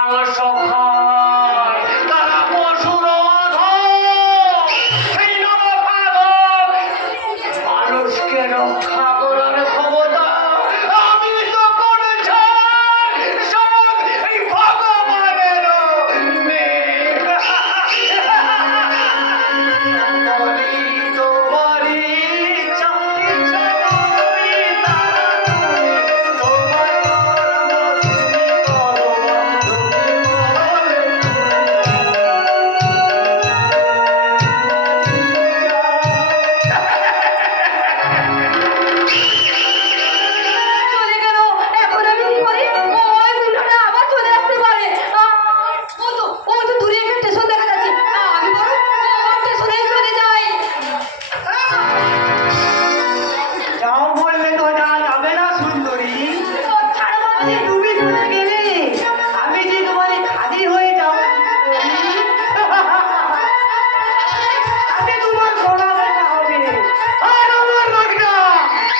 মাংস খায়, তারা পশুর সেই নরখাদক মানুষকে রক্ষা করার ক্ষমতা আমি তো করেছি স্বয়ং এই ভগবানের মেয়ে। তোমারই চাঁদে চাঁদই তারা তোমার কর্ম তুমি করো চলে গেল। এখন আমি কি করি? ওই গুন্ডাটা আবার চলে আসতে পারে। ও তো দূরে একটা স্টেশন দেখা যাচ্ছে। আমি বরং স্টেশনেই চলে যাই। যাও বললে তো যা যাবে না সুন্দরী। ছাড়ো বাবাজি। তুমি চলে গেলে আমি যে তোমার খালি হয়ে যাব, তাতে তোমার গলা ব্যথা হবে আর আমার রোগটা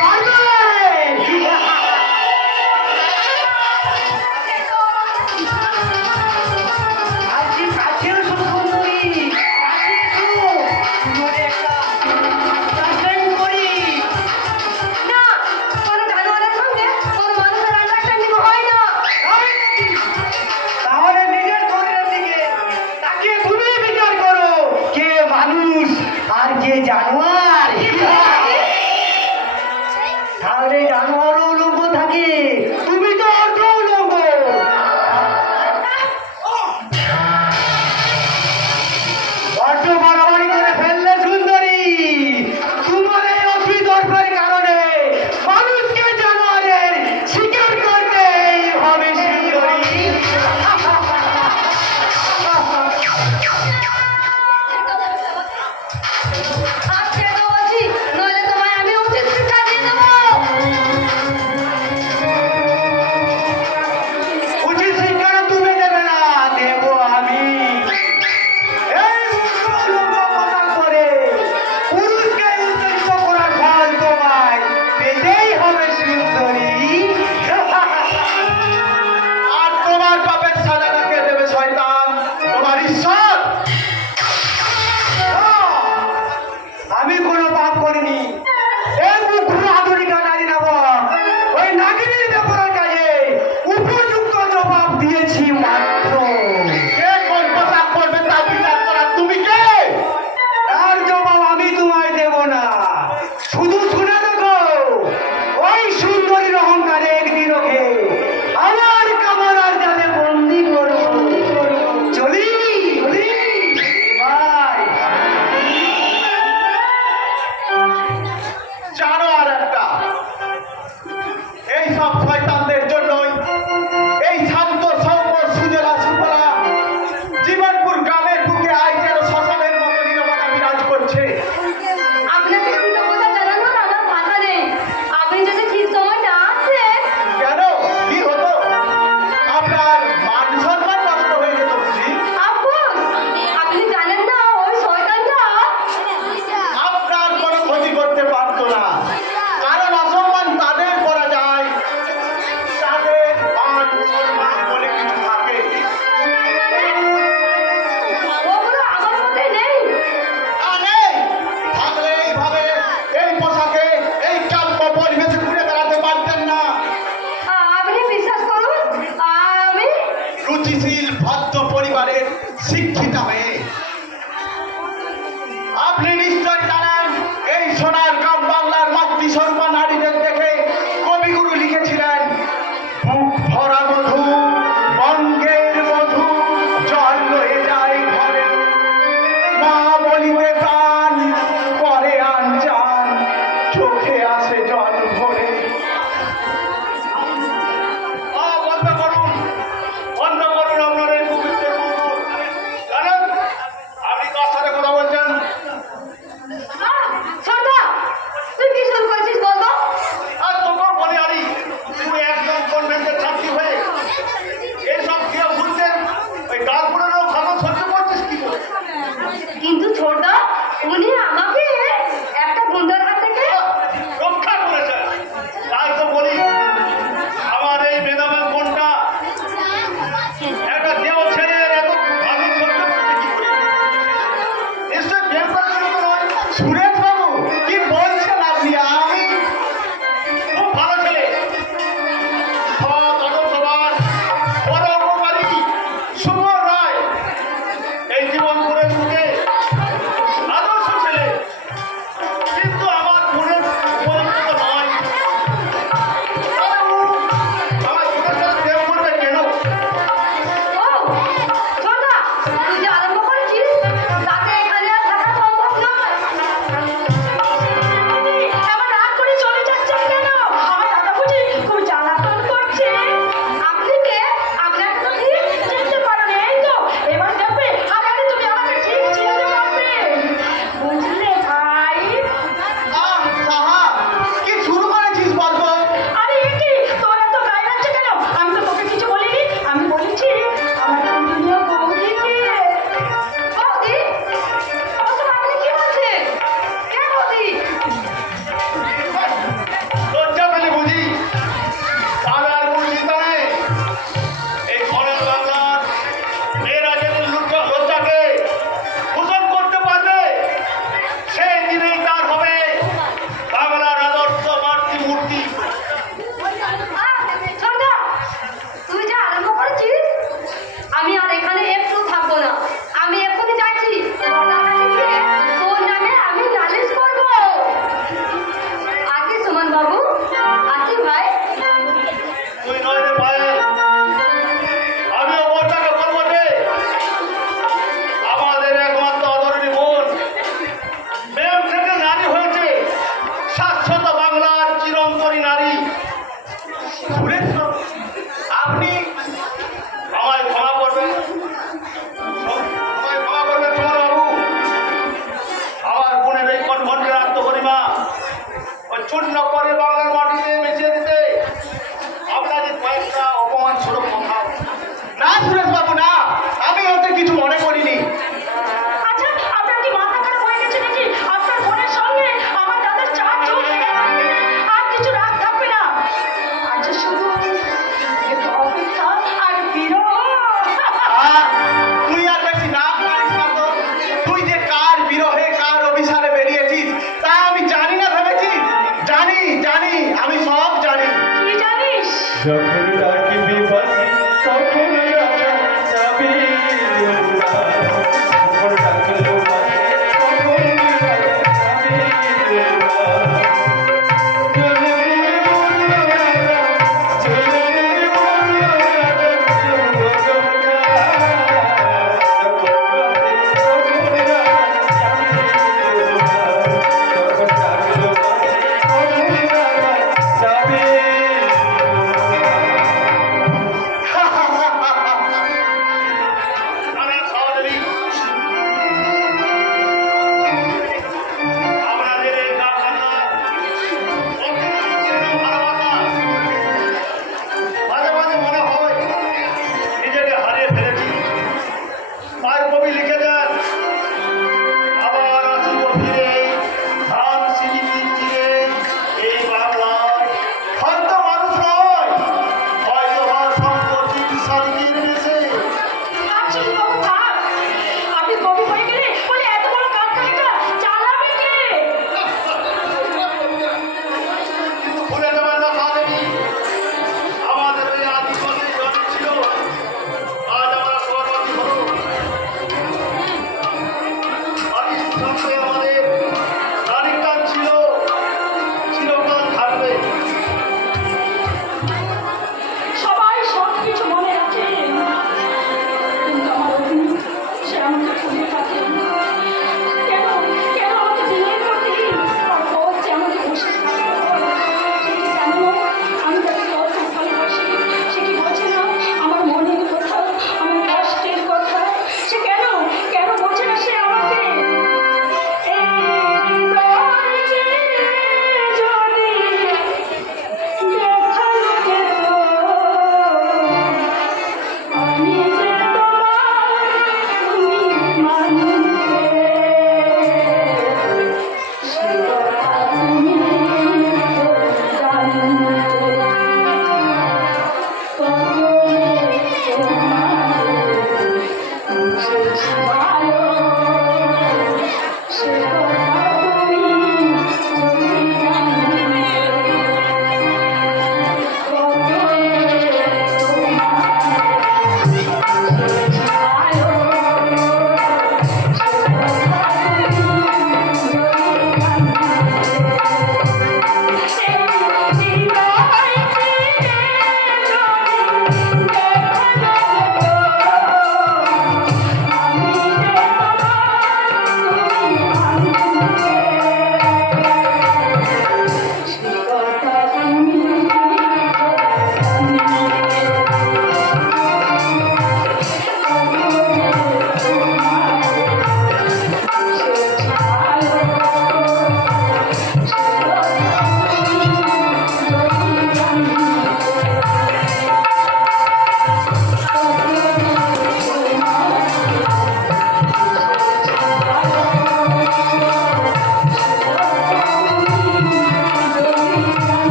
বাড়বে। আজকে কাছে এসো সুন্দরী, কাছে এসো। তোমার একটা আন্ডারস্ট্যান্ড করি। না, কোনো জানোয়ারের সঙ্গে কোনো মানুষের আন্ডারস্ট্যান্ডিং হয় না। তাহলে নিজের শরীরের দিকে তাকিয়ে তুমি বিচার করো, কে মানুষ আর কে জানোয়ার। তাহলে জানোয়ারও উলঙ্গ থাকে, তুমি তো অর্ধ উলঙ্গ। বড্ড বাড়াবাড়ি করে ফেললে সুন্দরী। তোমার এই অতি দর্পের কারণে মানুষকে জানোয়ারের শিকার করতেই হবে সুন্দরী। আজকে তো বলছি, নইলে তোমায় আমি উচিত শিক্ষা দিয়ে দেবো। উচিত শিক্ষাটা তুমি দেবে না, দেবো আমি। এই উলঙ্গ পোশাক পরে পুরুষকে উত্তেজিত করার ফল তোমায় পেতেই হবে সুন্দরী। আর তোমার পাপের সাজাটা কে দেবে শয়তান? তোমার ঈশ্বর। আমি কোনো পাপ করিনি। এই মুখগুলো আধুনিকা নারী নামক ওই নাগিনীর ব্যাপারের কাজে উপযুক্ত জবাব দিয়েছি মাত্র। কে কোন পোশাক পরবে তা বিচার করার তুমি কে? তার জবাব আমি তোমায় দেব না। শুধু শুনে দেখো, ওই সুন্দরীর অহংকারে একদিন ওকে আমার কামরার জালে বন্দি করবো। চলি চলি বাই। জানো আর একটা, এই সব শয়তানদের জন্যই এই শান্ত সৌম্য সুজলা সুফলা জীবনপুর গ্রামের বুকে আজ যেন শ্মশানের মতো নীরবতা বিরাজ করছে। আপনাকে দুটো কথা জানানোর আমার ভাষা নেই। আপনি যদি ঠিক সময় না আসেন, কেন, কি হতো? আপনার মান সম্মান নষ্ট হয়ে যেত বুঝি? আপনি জানেন না ওই শয়তানটা আপনার কোনো ক্ষতি করতে পারতো না, কারণ অসম্মান তাদের করা যায় তাদের মান সম্মান বলে কিছু থাকে। ওগুলো আমার মধ্যে নেই। থাকলে এইভাবে এই পোশাকে এই কাম্য পরিবেশে ঘুরে বেড়াতে পারতেন না। আপনি বিশ্বাস করুন, আমি রুচিশীল ভদ্র পরিবারের শিক্ষিতা হয়ে আপনি নিশ্চয় জানেন, এই সোনার গ্রাম বাংলার মাতৃস্বরূপা নারীদের দেখে কবিগুরু লিখেছিলেন, বুক ভরা মধু বঙ্গের মধু জল হয়ে যায় ঘরে, মা বলিতে প্রাণ করে আনজান চোখে আসে জল ভরে। বন্ধ করুন, বন্ধ করুন সুরে